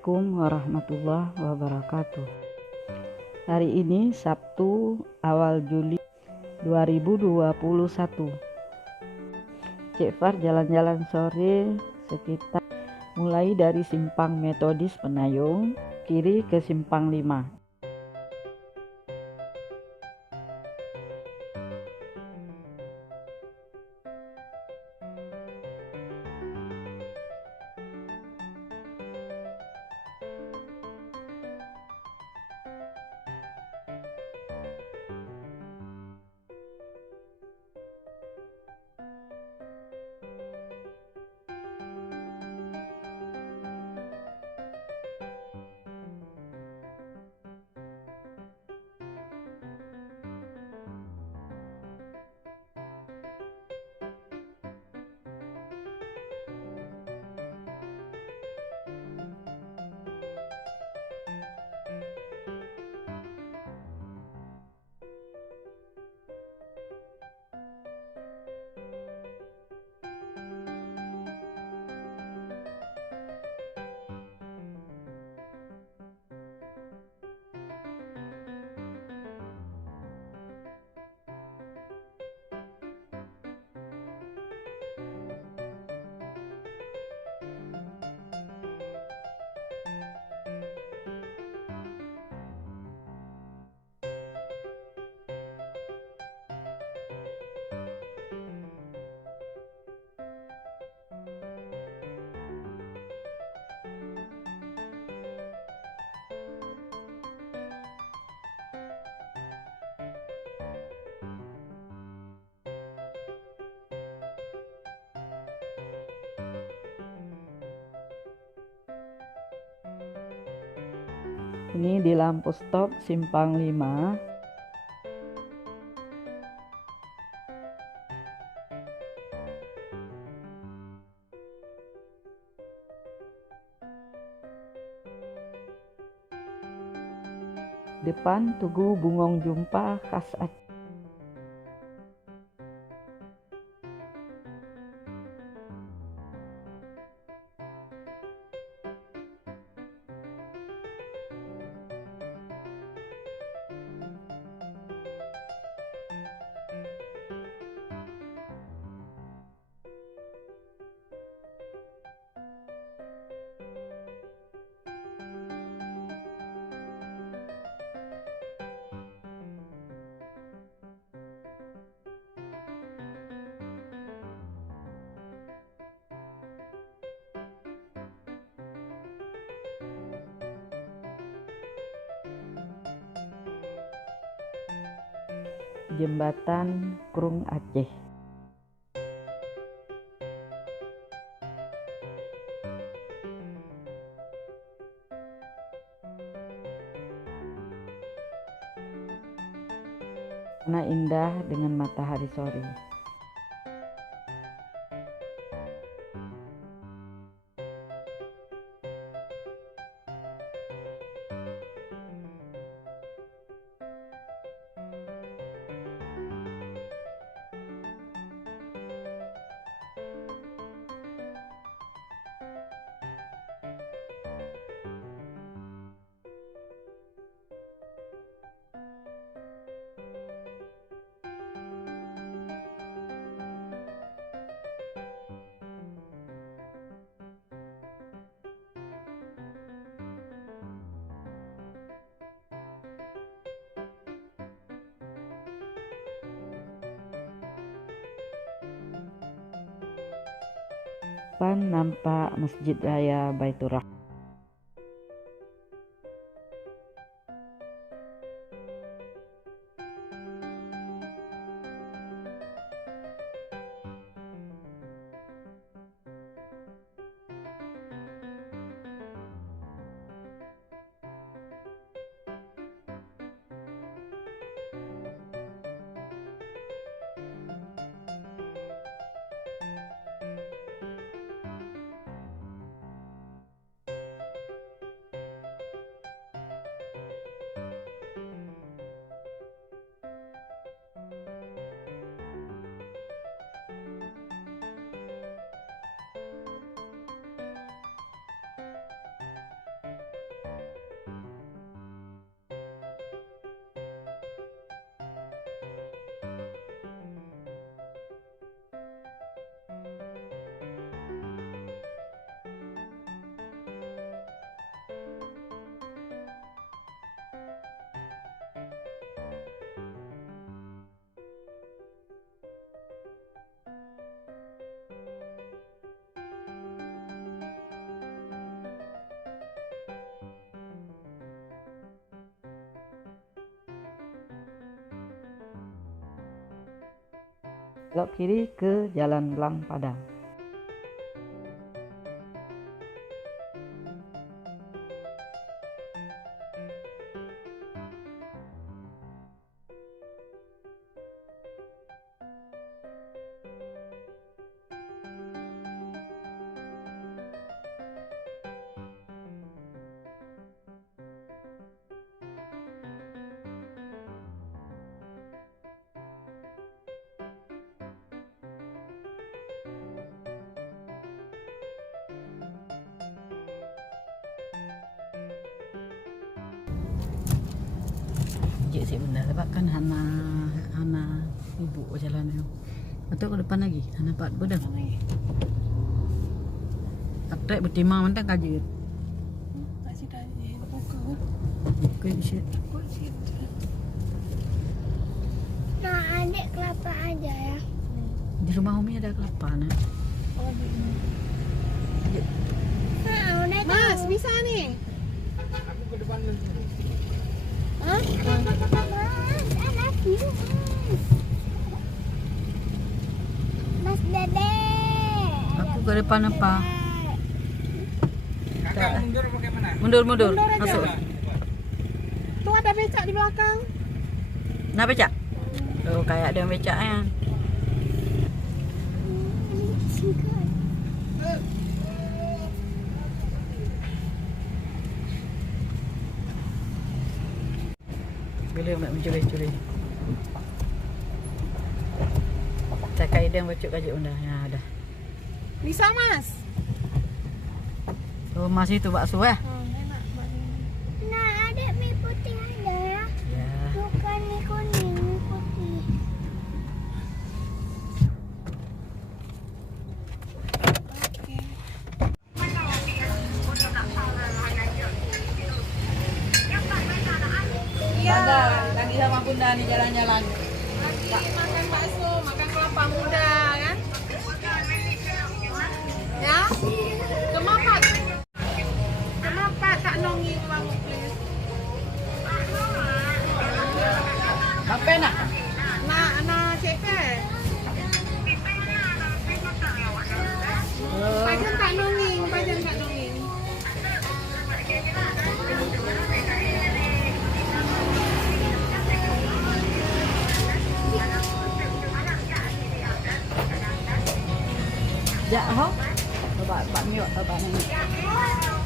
Assalamualaikum warahmatullahi wabarakatuh. Hari ini Sabtu awal Juli 2021. Cek Far jalan-jalan sore sekitar mulai dari Simpang Metodis Penayung kiri ke Simpang 5. Ini di lampu stop Simpang 5. Depan Tugu Bungong Jumpa khas Aceh. Jembatan Krung Aceh. Warna indah dengan matahari sore. Depan nampak Masjid Raya Baitur Rahman. Belok kiri ke Jalan Lang Padang. Jek sih benar, sebab kan Hana ibu jalan itu. Atau ke depan lagi, Hana Pak Bedang lagi. Atrek bertimang mentang kajut. Masih tanya buka. Oke, bisa. Nah, adik kelapa aja ya. Di rumah Umi ada kelapa, nak. Oh, Jek. Nah, udah Mas, tahu. bisa nih. Aku ke depan dulu. Hah? Mas, I love you, Mas. Mas Dede. Aku ke depan apa? Kakak mundur bagaimana? Mundur. Mundur aja. Masuk. Tuh ada becak di belakang. Nah, becak. Oh, kayak ada becaknya. Bila nak mencuri-curi. Cakai dia bacuk kajuk unda. Ya, dah. Bisa, Mas. Oh, masih tu bakso ya? Oh, enak banget. Nah, adik mie putih ada ya. Ya. Bukan mie kuning, mie putih. Oke. Iya. Lagi sama Bunda nih jalan-jalan. Lagi makan bakso, makan kelapa muda kan? Ya? Kenapa tak nonging bang, please? Apa nak? Nak cepe. Pajan tak nonging. Dạ không? Bạn bạn nhiều bạn này.